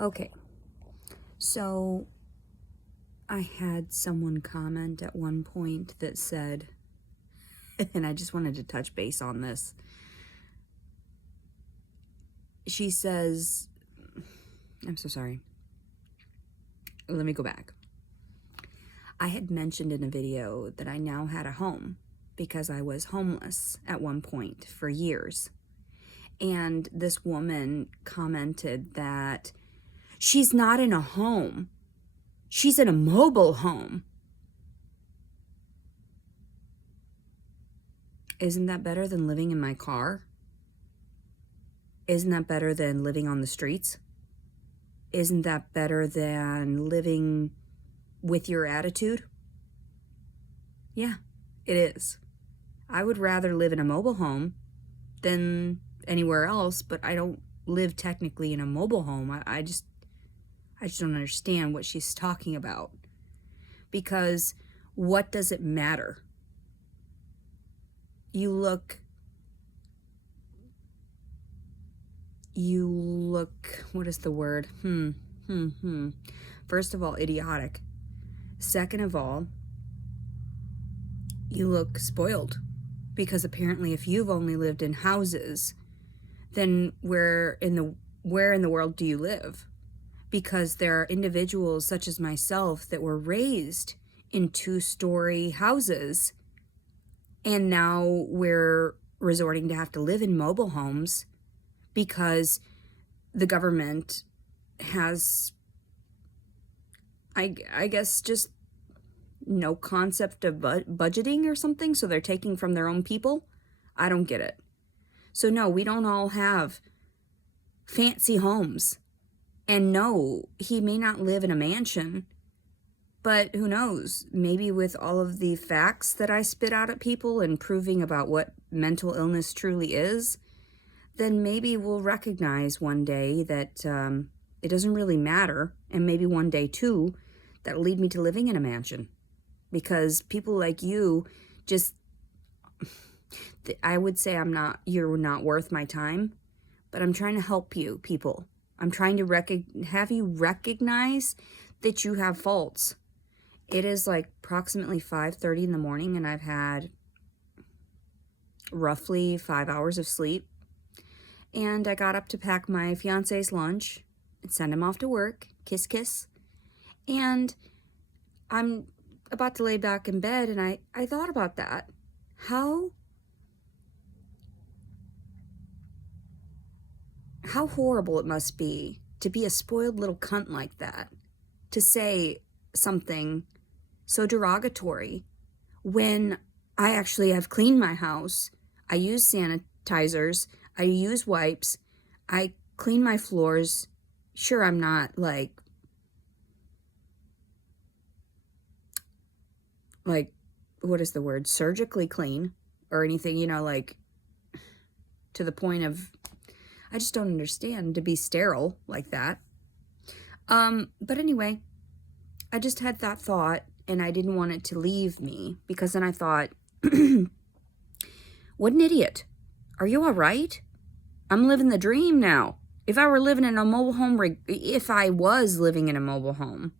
Okay, so I had someone comment at one point that said, and I just wanted to touch base on this. She says, I'm so sorry. Let me go back. I had mentioned in a video that I now had a home because I was homeless at one point for years. And this woman commented that she's not in a home. She's in a mobile home. Isn't that better than living in my car? Isn't that better than living on the streets? Isn't that better than living with your attitude? Yeah, it is. I would rather live in a mobile home than anywhere else, but I don't live technically in a mobile home. I just don't understand what she's talking about. Because what does it matter? You look, what is the word? First of all, idiotic. Second of all, you look spoiled. Because apparently if you've only lived in houses, then where in the world do you live? Because there are individuals such as myself that were raised in 2-story houses, and now we're resorting to have to live in mobile homes because the government has, I guess, just no concept of budgeting or something, so they're taking from their own people. I don't get it. So no, we don't all have fancy homes. And no, he may not live in a mansion, but who knows? Maybe with all of the facts that I spit out at people and proving about what mental illness truly is, then maybe we'll recognize one day that it doesn't really matter. And maybe one day too, that'll lead me to living in a mansion. Because people like you just, I would say you're not worth my time, but I'm trying to help you people. I'm trying to have you recognize that you have faults. It is like approximately 5:30 in the morning and I've had roughly 5 hours of sleep. And I got up to pack my fiance's lunch and send him off to work. Kiss, kiss. And I'm about to lay back in bed and I thought about that. How horrible it must be to be a spoiled little cunt like that, to say something so derogatory when I actually have cleaned my house. I use sanitizers, I use wipes, I clean my floors. Sure, I'm not like what is the word, surgically clean or anything, like to the point of, I just don't understand to be sterile like that. But anyway, I just had that thought and I didn't want it to leave me because then I thought, what an idiot. Are you all right? I'm living the dream now. If I were living in a mobile home, if I was living in a mobile home,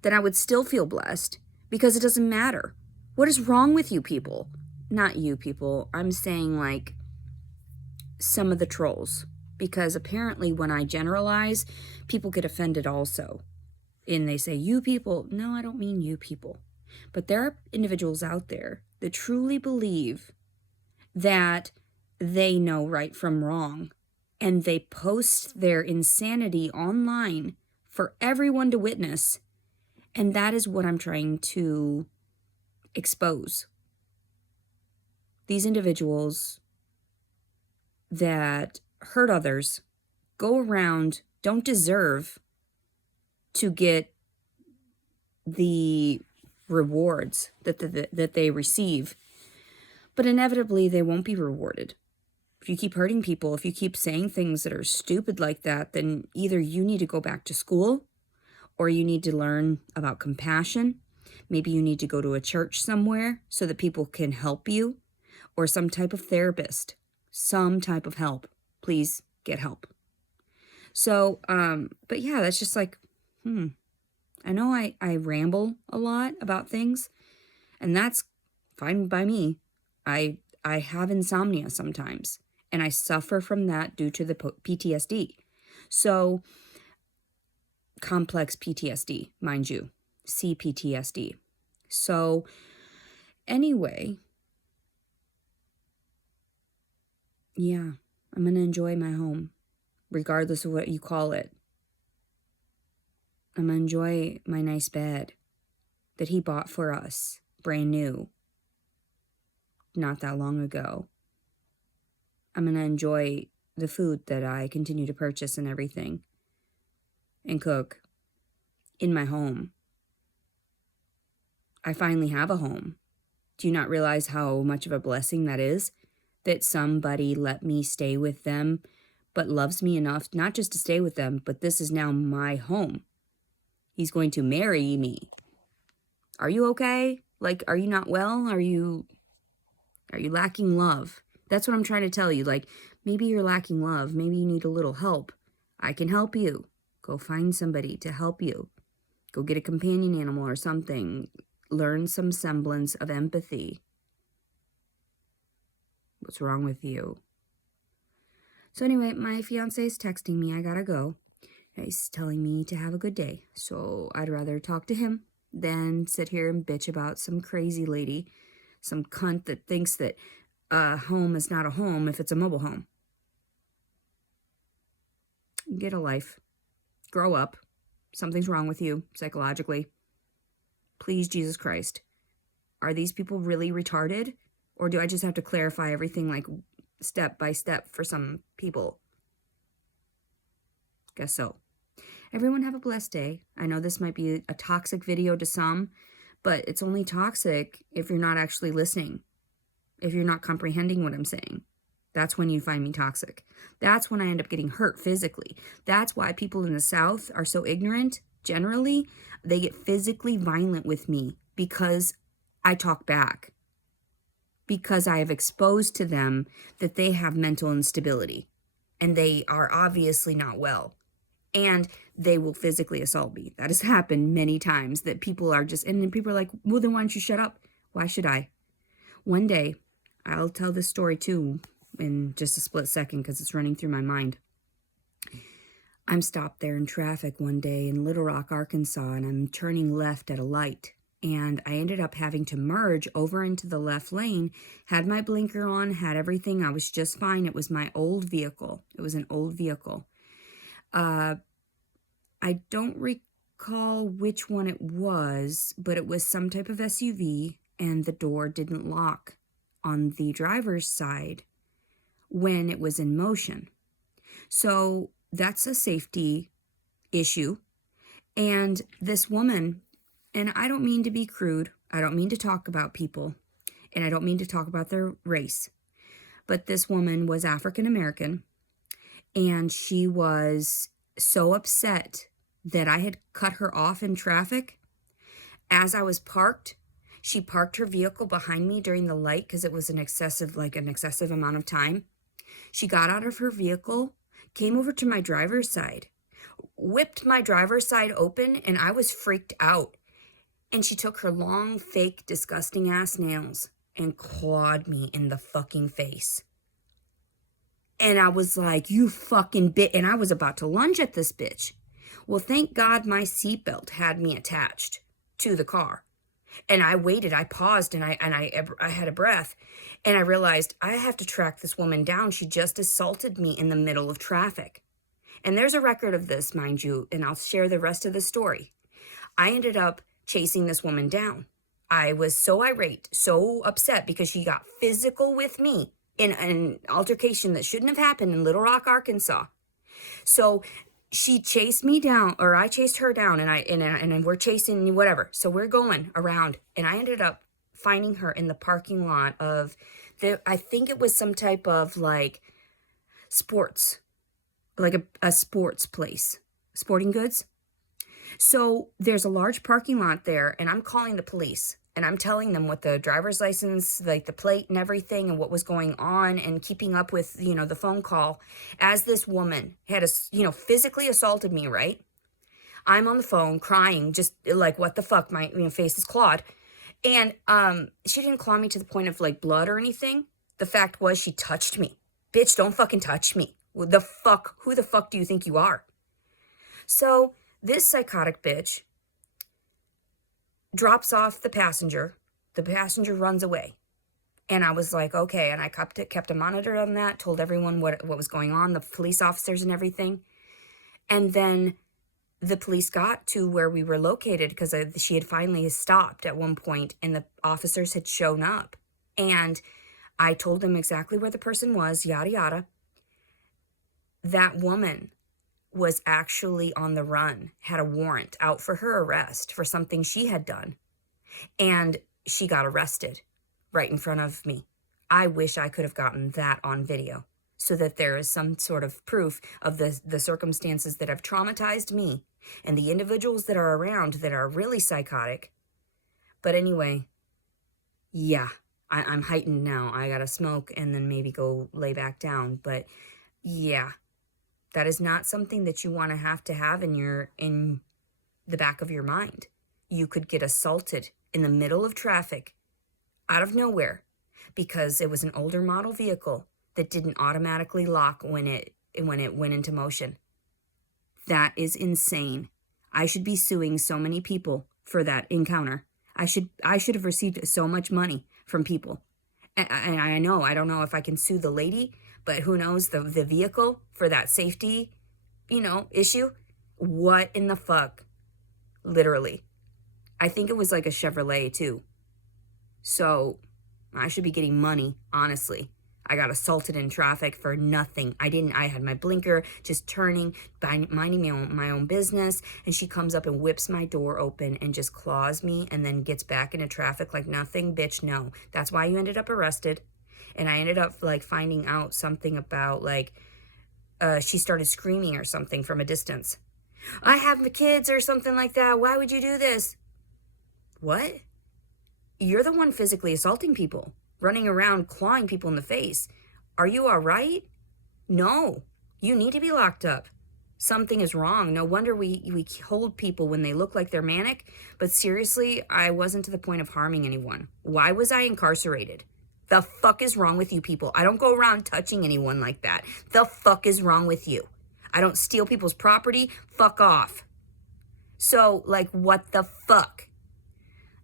then I would still feel blessed because it doesn't matter. What is wrong with you people? Not you people. I'm saying like some of the trolls. Because apparently when I generalize, people get offended also. And they say, you people. No, I don't mean you people. But there are individuals out there that truly believe that they know right from wrong. And they post their insanity online for everyone to witness. And that is what I'm trying to expose. These individuals that hurt others, go around, don't deserve to get the rewards that they receive. But inevitably, they won't be rewarded. If you keep hurting people, if you keep saying things that are stupid like that, then either you need to go back to school or you need to learn about compassion. Maybe you need to go to a church somewhere so that people can help you, or some type of therapist, some type of help. Please get help. So, but yeah, that's just like, I know I ramble a lot about things, and that's fine by me. I have insomnia sometimes, and I suffer from that due to the PTSD. So, complex PTSD, mind you, CPTSD. So, anyway, yeah, I'm going to enjoy my home, regardless of what you call it. I'm going to enjoy my nice bed that he bought for us, brand new, not that long ago. I'm going to enjoy the food that I continue to purchase and everything and cook in my home. I finally have a home. Do you not realize how much of a blessing that is? That somebody let me stay with them, but loves me enough not just to stay with them, but this is now my home. He's going to marry me. Are you okay? Like, are you not well? Are you lacking love? That's what I'm trying to tell you. Like, maybe you're lacking love. Maybe you need a little help. I can help you. Go find somebody to help you. Go get a companion animal or something. Learn some semblance of empathy. What's wrong with you? So anyway, my fiance is texting me. I gotta go. He's telling me to have a good day. So I'd rather talk to him than sit here and bitch about some crazy lady, some cunt that thinks that a home is not a home if it's a mobile home. Get a life. Grow up. Something's wrong with you psychologically. Please, Jesus Christ. Are these people really retarded? Or do I just have to clarify everything like step by step for some people? Guess so. Everyone have a blessed day. I know this might be a toxic video to some, but it's only toxic if you're not actually listening, if you're not comprehending what I'm saying. That's when you find me toxic. That's when I end up getting hurt physically. That's why people in the South are so ignorant. Generally, they get physically violent with me because I talk back. Because I have exposed to them that they have mental instability and they are obviously not well. And they will physically assault me. That has happened many times that people are just, and then people are like, well, then why don't you shut up? Why should I? One day, I'll tell this story too in just a split second because it's running through my mind. I'm stopped there in traffic one day in Little Rock, Arkansas, and I'm turning left at a light. And I ended up having to merge over into the left lane, had my blinker on, had everything. I was just fine. It was my old vehicle. It was an old vehicle. I don't recall which one it was, but it was some type of SUV, and the door didn't lock on the driver's side when it was in motion. So that's a safety issue. And this woman, and I don't mean to be crude, I don't mean to talk about people, and I don't mean to talk about their race, but this woman was African American, and she was so upset that I had cut her off in traffic. As I was parked, she parked her vehicle behind me during the light because it was an excessive amount of time. She got out of her vehicle, came over to my driver's side, whipped my driver's side open, and I was freaked out. And she took her long, fake, disgusting ass nails and clawed me in the fucking face. And I was like, you fucking bitch. And I was about to lunge at this bitch. Well, thank God my seatbelt had me attached to the car. And I waited, I paused, and I had a breath. And I realized I have to track this woman down. She just assaulted me in the middle of traffic. And there's a record of this, mind you, and I'll share the rest of the story. I ended up chasing this woman down. I was so irate, so upset because she got physical with me in an altercation that shouldn't have happened in Little Rock, Arkansas. So she chased me down, or I chased her down, and we're chasing whatever. So we're going around, and I ended up finding her in the parking lot of I think it was some type of like sports, like a sports place, sporting goods. So there's a large parking lot there, and I'm calling the police. And I'm telling them what the driver's license, like the plate and everything, and what was going on, and keeping up with, the phone call. As this woman had, physically assaulted me, right? I'm on the phone crying, just like, what the fuck? My face is clawed. And she didn't claw me to the point of like blood or anything. The fact was she touched me. Bitch, don't fucking touch me. Who the fuck do you think you are? So this psychotic bitch drops off the passenger. The passenger runs away. And I was like, okay. And I kept a monitor on that, told everyone what was going on, the police officers and everything. And then the police got to where we were located because she had finally stopped at one point and the officers had shown up. And I told them exactly where the person was, yada, yada. That woman was actually on the run, had a warrant out for her arrest for something she had done. And she got arrested right in front of me. I wish I could have gotten that on video so that there is some sort of proof of the circumstances that have traumatized me and the individuals that are around that are really psychotic. But anyway, yeah, I'm heightened now. I gotta smoke and then maybe go lay back down. But yeah, that is not something that you want to have in the back of your mind. You could get assaulted in the middle of traffic, out of nowhere, because it was an older model vehicle that didn't automatically lock when it went into motion. That is insane. I should be suing so many people for that encounter. I should have received so much money from people. And I don't know if I can sue the lady, but who knows, the vehicle for that safety, issue. What in the fuck? Literally. I think it was like a Chevrolet too. So I should be getting money, honestly. I got assaulted in traffic for nothing. I had my blinker just turning, minding my own business, and she comes up and whips my door open and just claws me and then gets back into traffic like nothing. Bitch, no. That's why you ended up arrested. And I ended up like finding out something about like she started screaming or something from a distance. I have my kids or something like that. Why would you do this? What? You're the one physically assaulting people, running around clawing people in the face. Are you all right? No. You need to be locked up. Something is wrong. No wonder we hold people when they look like they're manic. But seriously, I wasn't to the point of harming anyone. Why was I incarcerated? The fuck is wrong with you people? I don't go around touching anyone like that. The fuck is wrong with you? I don't steal people's property. Fuck off. So, like, what the fuck?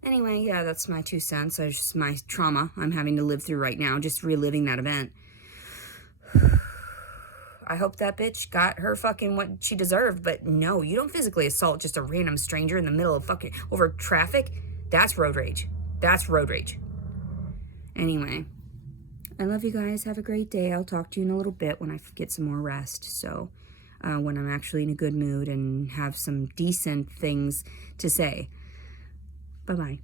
Anyway, yeah, that's my 2 cents. That's just my trauma I'm having to live through right now, just reliving that event. I hope that bitch got her fucking what she deserved, but no, you don't physically assault just a random stranger in the middle of fucking over traffic. That's road rage. That's road rage. Anyway, I love you guys. Have a great day. I'll talk to you in a little bit when I get some more rest. So, when I'm actually in a good mood and have some decent things to say. Bye-bye.